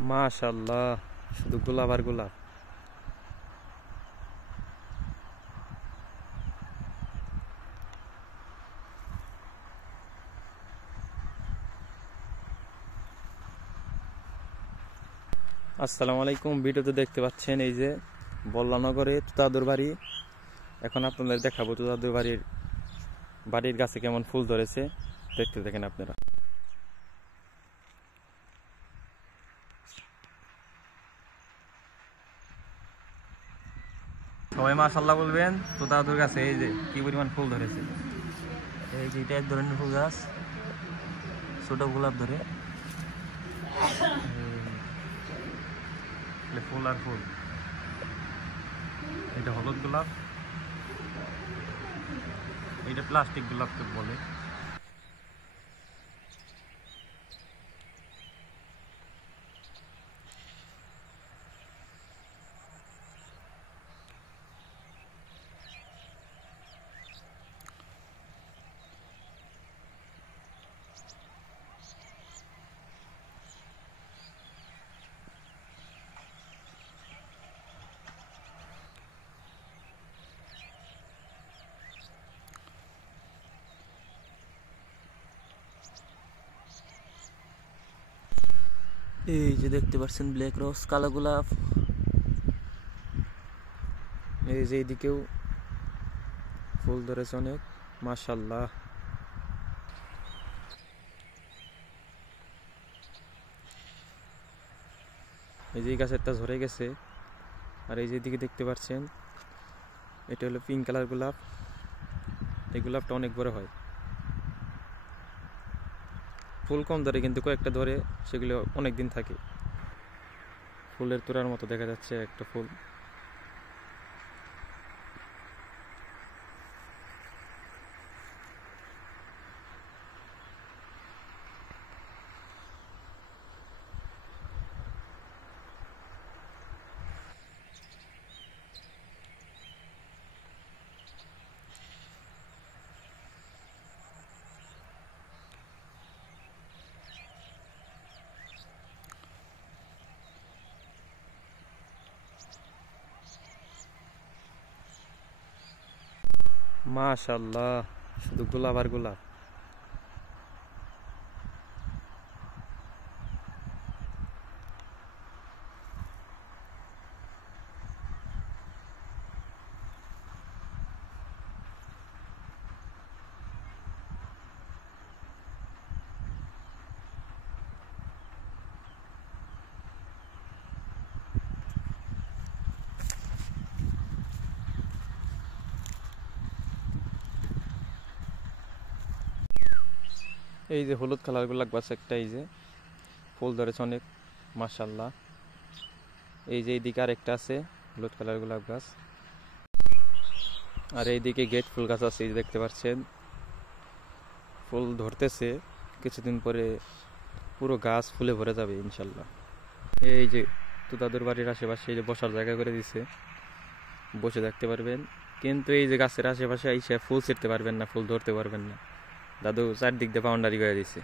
মাশাআল্লাহ, শুধু গোলাপ আর গোলাপ। আসসালামু আলাইকুম। ভিডিওতে দেখতে পাচ্ছেন এই যে বল্লানগরে তুতাদুর বাড়ি। এখন আপনাদের দেখাবো তুতাদুর বাড়ির গাছে কেমন ফুল ধরেছে, দেখতে দেখেন আপনারা। সবাই মাশাআল্লাহ বলবেন। তুতাদুর গাছে এই যে কি পরিমাণ ফুল ধরেছে। এই যে এটা এক ধরনের ফুল গাছ, ছোট গোলাপ ধরে ফুল আর ফুল। এটা হলুদ গোলাপ, এটা প্লাস্টিক গোলাপকে বলে। এই যে দেখতে পাচ্ছেন ব্ল্যাক রোজ, কালো গোলাপ। এই যে এইদিকেও ফুল ধরেছে অনেক, মাশাআল্লাহ। এই যে গাছেরটা ঝরে গেছে। আর এই যে দিকে দেখতে পাচ্ছেন, এটা হলো পিঙ্ক কালার গোলাপ। এই গোলাপটা অনেক বড় হয়, ফুল কম ধরে কিন্তু কয়েকটা ধরে, সেগুলো অনেক দিন থাকে। ফুলের তোড়ার মতো দেখা যাচ্ছে একটা ফুল। মাশাআল্লাহ, শুধু গোলাপ আর গোলাপ। এই যে হলুদ কালার গোলাপ গাছ একটা, এই যে ফুল ধরেছে অনেক, মাশাআল্লাহ। এই যে এইদিকে আরেকটা আছে হলুদ কালার গোলাপ গাছ। আর এইদিকে গেট ফুল গাছ আছে, এই যে দেখতে পাচ্ছেন ফুল ধরতেছে। কিছুদিন পরে পুরো গাছ ফুলে ভরে যাবে ইনশাল্লাহ। এই যে তুতাদুর বাড়ির আশেপাশে এই যে বসার জায়গা করে দিছে, বসে থাকতে পারবেন। কিন্তু এই যে গাছের আশেপাশে এসে ফুল ছিঁড়তে পারবেন না, ফুল ধরতে পারবেন না। দাদু চারদিক দিয়ে বাউন্ডারি করে দিছে।